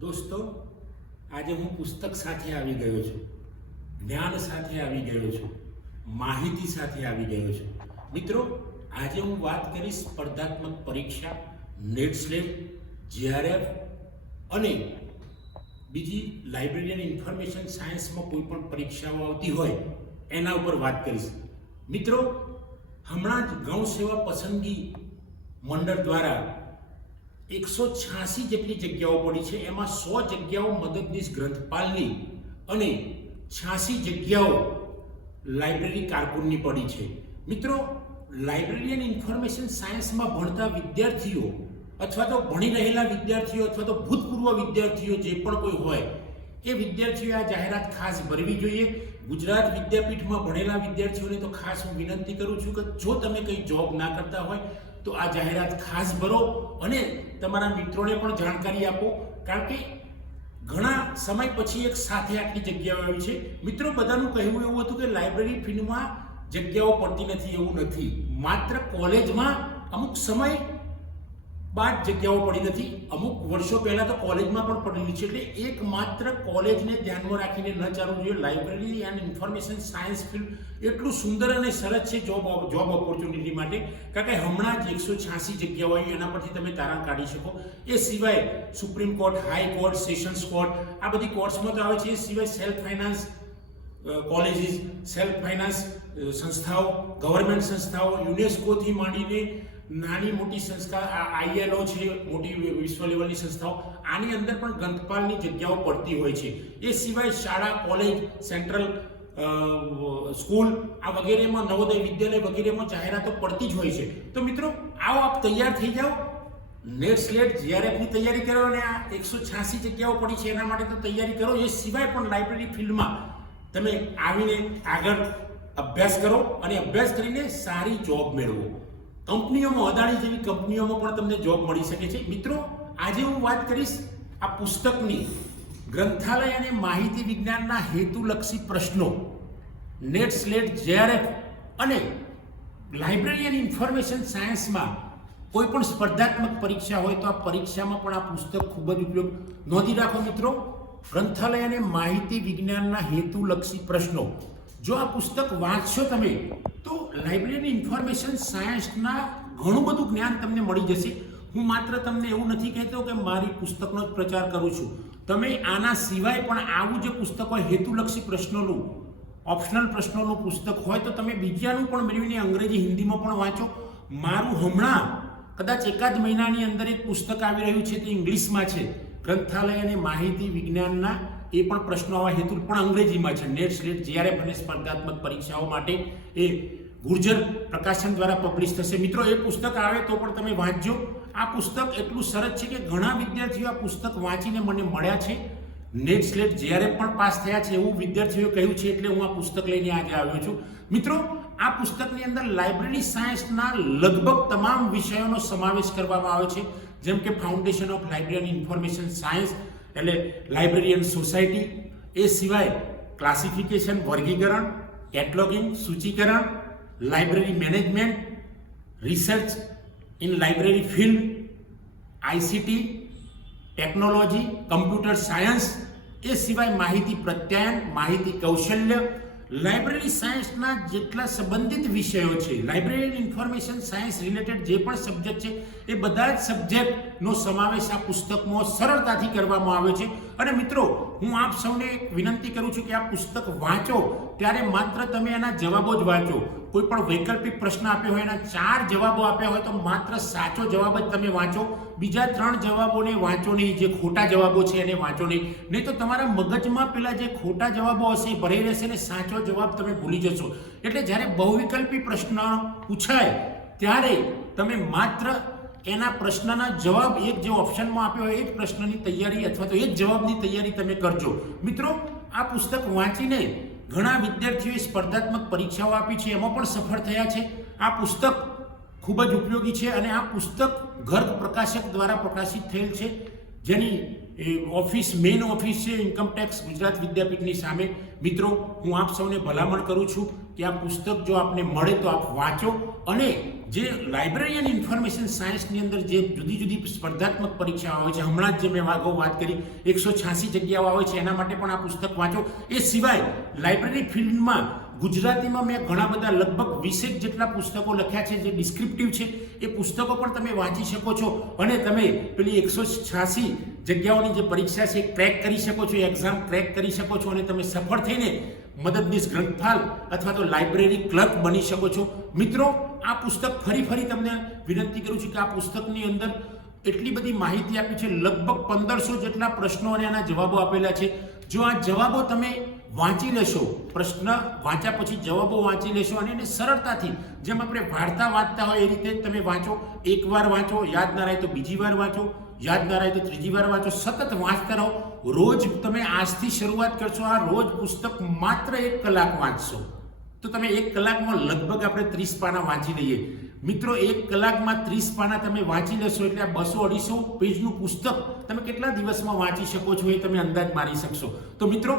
દોસ્તો, આજે હું પુસ્તક સાથે આવી ગયો છું, જ્ઞાન સાથે આવી ગયો છું, માહિતી સાથે આવી ગયો છું. મિત્રો, આજે હું વાત કરીશ સ્પર્ધાત્મક પરીક્ષા, નેટ સ્લેટ, જીઆરએફ અને બીજી લાઇબ્રેરી અને ઇન્ફોર્મેશન સાયન્સમાં કોઈ પણ પરીક્ષાઓ આવતી હોય એના ઉપર વાત કરીશ. મિત્રો, હમણાં જ ગૌ સેવા પસંદગી મંડળ દ્વારા 186 જેટલી જગ્યાઓ પડી છે. એમાં 100 જગ્યાઓ મદદનીશ ગ્રંથપાલની અને 86 જગ્યાઓ લાઇબ્રેરી કારકુનની પડી છે. મિત્રો, લાઇબ્રેરી અને ઇન્ફોર્મેશન સાયન્સમાં ભણતા વિદ્યાર્થીઓ અથવા તો ભણી રહેલા વિદ્યાર્થીઓ અથવા તો ભૂતપૂર્વ વિદ્યાર્થીઓ જે પણ કોઈ હોય એ વિદ્યાર્થીઓએ આ જાહેરાત ખાસ ભરવી જોઈએ. ગુજરાત વિદ્યાપીઠમાં ભણેલા વિદ્યાર્થીઓને તો ખાસ હું વિનંતી કરું છું કે જો તમે કંઈ જોબ ના કરતા હોય તો આ જાહેરાત ખાસ ભરો અને તમારા મિત્રોને પણ જાણકારી આપો, કારણ કે ઘણા સમય પછી એક સાથે આટલી જગ્યાઓ આવી છે. મિત્રો, બધાનું કહેવું એવું હતું કે લાઇબ્રેરી ફીલ્ડમાં જગ્યાઓ પડતી નથી. એવું નથી. માત્ર કોલેજમાં અમુક સમય બાદ જગ્યાઓ પડી નથી. અમુક વર્ષો પહેલા તો કોલેજમાં પણ પડેલી છે. એટલે એક માત્ર કોલેજને ધ્યાનમાં રાખીને ન ચાલવું જોઈએ. Library and information science field એટલું સુંદર અને સરસ છે જોબ ઓપોર્ચ્યુનિટી માટે, કારણ કે હમણાં જ 186 જગ્યાઓ આવી, એના પરથી તમે તારણ કાઢી શકો. એ સિવાય supreme court, high court, sessions court, આ બધી કોર્ટ્સમાં તો આવે છે. એ સિવાય self finance colleges, self finance સંસ્થાઓ, ગવર્મેન્ટ સંસ્થાઓ, યુનેસ્કોથી માંડીને નાની મોટી સંસ્થા, આઈએલઓ છે, મોટી વિશ્વ લેવલની સંસ્થાઓ, આની અંદર પણ ગ્રંથપાલની જગ્યાઓ પડતી હોય છે. એ સિવાય શાળા, કોલેજ, સેન્ટ્રલ સ્કૂલ આ વગેરેમાં, નવોદય વિદ્યાલય વગેરેમાં જાહેરાતો પડતી જ હોય છે. તો મિત્રો, આવો આપ તૈયાર થઈ જાઓ. નેટ સ્લેટ, જીઆરએફની તૈયારી કરો અને આ 186 જગ્યાઓ પડી છે એના માટે તો તૈયારી કરો. એ સિવાય પણ લાઇબ્રેરી ફિલ્ડમાં તમે આવીને આગળ અભ્યાસ કરો અને અભ્યાસ કરીને સારી જોબ મેળવો. કંપનીઓમાં, અદાણી જેવી કંપનીઓમાં પણ તમને જોબ મળી શકે છે. મિત્રો, આજે હું વાત કરીશ આ પુસ્તકની. ગ્રંથાલય અને માહિતી વિજ્ઞાનના હેતુલક્ષી પ્રશ્નો, નેટ સ્લેટ, જીઆરએફ અને લાઇબ્રેરી અને ઇન્ફોર્મેશન સાયન્સમાં કોઈ પણ સ્પર્ધાત્મક પરીક્ષા હોય તો આ પરીક્ષામાં પણ આ પુસ્તક ખૂબ જ ઉપયોગ. નોંધી રાખો મિત્રો, ગ્રંથાલય અને માહિતી વિજ્ઞાનના હેતુલક્ષી પ્રશ્નો. જો આ પુસ્તક વાંચશો તમે તો લાઇબ્રેરી અને ઇન્ફોર્મેશન સાયન્સના ઘણું બધું જ્ઞાન તમને મળી જશે. હું માત્ર તમને એવું નથી કહેતો કે મારી પુસ્તકનો જ પ્રચાર કરું છું. તમે આના સિવાય પણ આવું જે પુસ્તક હોય, હેતુલક્ષી પ્રશ્નોનું, ઓપ્શનલ પ્રશ્નોનું પુસ્તક હોય તો તમે બીજાનું પણ મેળવીને અંગ્રેજી, હિન્દીમાં પણ વાંચો. મારું હમણાં કદાચ એકાદ મહિનાની અંદર એક પુસ્તક આવી રહ્યું છે, તે ઇંગ્લિશમાં છે. ગ્રંથાલય અને માહિતી વિજ્ઞાનના એ પણ પ્રશ્નો આવા હેતુ પણ અંગ્રેજીમાં છે. નેટ સ્લેટ, જીઆરએફ અને સ્પર્ધાત્મક પરીક્ષાઓ માટે એ ગુર્જર પ્રકાશન દ્વારા પબ્લિશ થશે. મિત્રો, એ પુસ્તક આવે તો પણ તમે વાંચજો. આ પુસ્તક એટલું સરસ છે કે ઘણા વિદ્યાર્થીઓ આ પુસ્તક વાંચીને મને મળ્યા છે. નેટ સ્લેટ, જીઆરએફ પણ પાસ થયા છે એવું વિદ્યાર્થીઓએ કહ્યું છે. એટલે હું આ પુસ્તક લઈને આજે આવ્યો છું. મિત્રો, આ પુસ્તકની અંદર લાઇબ્રેરી સાયન્સના લગભગ તમામ વિષયોનો સમાવેશ કરવામાં આવે છે, જેમ કે foundation of library and information science એટલે લાઇબ્રેરિયન સોસાયટી, એ સિવાય ક્લાસિફિકેશન, વર્ગીકરણ, કેટલોગિંગ, સૂચિકરણ, library management, research in library field, ICT, technology, computer science, એ સિવાય માહિતી પ્રત્યાયન, માહિતી કૌશલ્ય. લાઇબ્રેરી સાયન્સના જેટલા સંબંધિત વિષયો છે, લાઇબ્રેરી ઇન્ફોર્મેશન સાયન્સ રિલેટેડ જે પણ સબ્જેક્ટ છે, એ બધા જ સબ્જેક્ટનો સમાવેશ આ પુસ્તકમાં સરળતાથી કરવામાં આવ્યો છે. અને મિત્રો, હું આપ સૌને એક વિનંતી કરું છું કે આ પુસ્તક વાંચો ત્યારે માત્ર તમે એના જવાબો જ વાંચો. કોઈ પણ વૈકલ્પિક પ્રશ્ન આપ્યો હોય, એના 4 જવાબો આપ્યા હોય તો માત્ર સાચો જવાબ જ તમે વાંચો. બીજા 3 જવાબોને વાંચો નહીં, જે ખોટા જવાબો છે એને વાંચો નહીં. નહીં તો તમારા મગજમાં પેલા જે ખોટા જવાબો હશે એ ભરાઈ રહેશે ને સાચો જવાબ તમે ભૂલી જશો. એટલે જ્યારે બહુવિકલ્પી પ્રશ્ન પૂછાય ત્યારે તમે માત્ર એના પ્રશ્નના જવાબ, એક જે ઓપ્શનમાં આપ્યો હોય એ જ પ્રશ્નની તૈયારી અથવા તો એ જ જવાબની તૈયારી તમે કરજો. મિત્રો, આ પુસ્તક વાંચીને ઘણા વિદ્યાર્થીઓએ સ્પર્ધાત્મક પરીક્ષાઓ આપી છે, એમાં પણ સફળ થયા છે. આ પુસ્તક ખૂબ જ ઉપયોગી છે અને આ પુસ્તક ગર્ગ પ્રકાશક દ્વારા પ્રકાશિત થયેલ છે, જેની ઓફિસ મેઇન ઓફિસ છે ઇન્કમટેક્સ ગુજરાત વિદ્યાપીઠની સામે. મિત્રો હું આપ સૌને ભલામણ કરું છું કે આ પુસ્તક જો આપને મળે તો આપ વાંચો, અને જે લાઇબ્રેરી અને ઇન્ફોર્મેશન સાયન્સની અંદર જે જુદી જુદી સ્પર્ધાત્મક પરીક્ષાઓ આવે છે, હમણાં જ જે મેં અગાઉ વાત કરી 186 જગ્યાઓ આવે છે, એના માટે પણ આ પુસ્તક વાંચો. એ સિવાય લાઇબ્રેરી ફિલ્ડમાં ગુજરાતીમાં મેં ઘણા બધા લગભગ 20 જેટલા પુસ્તકો લખ્યા છે જે ડિસ્ક્રિપ્ટિવ છે. એ પુસ્તકો પણ તમે વાંચી શકો છો અને તમે પેલી 186 જગ્યાઓની જે પરીક્ષા છે ક્રેક કરી શકો છો, એક્ઝામ ક્રેક કરી શકો છો, અને તમે સફળ થઈને મદદનીશ ગ્રંથપાલ અથવા તો લાઇબ્રેરી ક્લર્ક બની શકો છો. મિત્રો આ પુસ્તક ફરી તમને વિનંતી કરું છું કે આ પુસ્તકની અંદર એટલી બધી માહિતી આપી છે, લગભગ 1500 જેટલા પ્રશ્નો અને એના જવાબો આપેલા છે. જો આ જવાબો તમે વાંચી લેશો, પ્રશ્ન વાંચ્યા પછી જવાબો વાંચી લેશો અને એને સરળતાથી જેમ આપણે વાર્તા વાંચતા હોય એ રીતે તમે વાંચો. એકવાર વાંચો, યાદ ના રહે તો બીજી વાર વાંચો, યાદ ના રહે તો ત્રીજી વાર વાંચો, સતત વાંચતા રહો. રોજ તમે આજથી શરૂઆત કરશો, આ રોજ પુસ્તક માત્ર 1 કલાક વાંચશો તો તમે 1 કલાકમાં લગભગ આપણે 30 પાના વાંચી લઈએ. મિત્રો 1 કલાકમાં 30 પાના તમે વાંચી લેશો એટલે આ 200-250 પેજનું પુસ્તક તમે કેટલા દિવસમાં વાંચી શકો છો એ તમે અંદાજ મારી શકશો. તો મિત્રો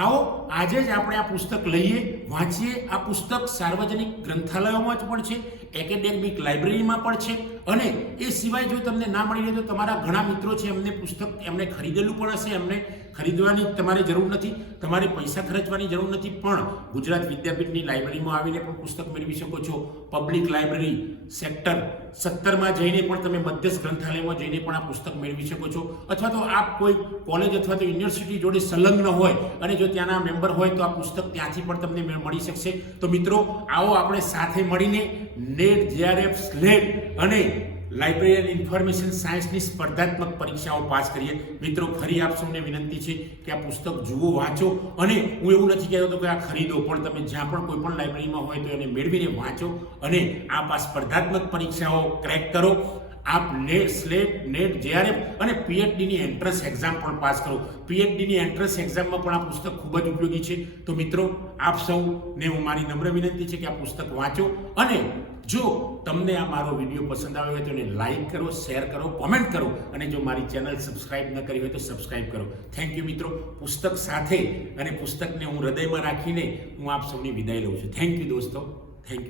આવો આજે જ આપણે આ પુસ્તક લઈએ, વાંચીએ. આ પુસ્તક સાર્વજનિક ગ્રંથાલયોમાં જ પણ છે, એકેડેમિક લાઇબ્રેરીમાં પણ છે, અને એ સિવાય જો તમને ના મળી રહે તો તમારા ઘણા મિત્રો છે એમને પુસ્તક એમને ખરીદેલું પણ હશે. એમને ખરીદવાની તમારે જરૂર નથી, તમારે પૈસા ખર્ચવાની જરૂર નથી, પણ ગુજરાત વિદ્યાપીઠની લાઇબ્રેરીમાં આવીને પણ પુસ્તક મેળવી શકો છો. પબ્લિક લાઇબ્રેરી સેક્ટર 17માં જઈને પણ તમે મધ્યસ્થ ગ્રંથાલયમાં જઈને પણ આ પુસ્તક મેળવી શકો છો, અથવા તો આપ કોઈ કોલેજ અથવા તો યુનિવર્સિટી જોડે સંલગ્ન હોય અને જો ત્યાંના મેમ્બર હોય તો આ પુસ્તક ત્યાંથી પણ તમને મળી શકશે. તો મિત્રો આવો આપણે સાથે મળીને નેટ, JRF, સ્લેટ અને લાઇબ્રેરી અને ઇન્ફોર્મેશન સાયન્સની સ્પર્ધાત્મક પરીક્ષાઓ પાસ કરીએ. મિત્રો ફરી આપ સૌને વિનંતી છે કે આ પુસ્તક જુઓ, વાંચો, અને હું એવું નથી કહેતો કે આ ખરીદો, પણ તમે જ્યાં પણ કોઈ પણ લાઇબ્રેરીમાં હોય તો એને મેળવીને વાંચો અને આ સ્પર્ધાત્મક પરીક્ષાઓ ક્રેક કરો. આપ સ્લેટ, નેટ, JRF અને PhDની એન્ટ્રન્સ એક્ઝામ પણ પાસ કરો. PhDની એન્ટ્રન્સ એક્ઝામમાં પણ આ પુસ્તક ખૂબ જ ઉપયોગી છે. તો મિત્રો આપ સૌને હું મારી નમ્ર વિનંતી છે કે આ પુસ્તક વાંચો, અને જો તમને આ મારો વિડીયો પસંદ આવ્યો હોય તો એને લાઈક કરો, શેર કરો, કોમેન્ટ કરો, અને જો મારી ચેનલ સબસ્ક્રાઇબ ન કરી હોય તો સબસ્ક્રાઇબ કરો. થેન્ક યુ મિત્રો. પુસ્તક સાથે અને પુસ્તકને હું હૃદયમાં રાખીને હું આપ સૌની વિદાય લઉં છું. થેન્ક યુ દોસ્તો, થેન્ક યુ.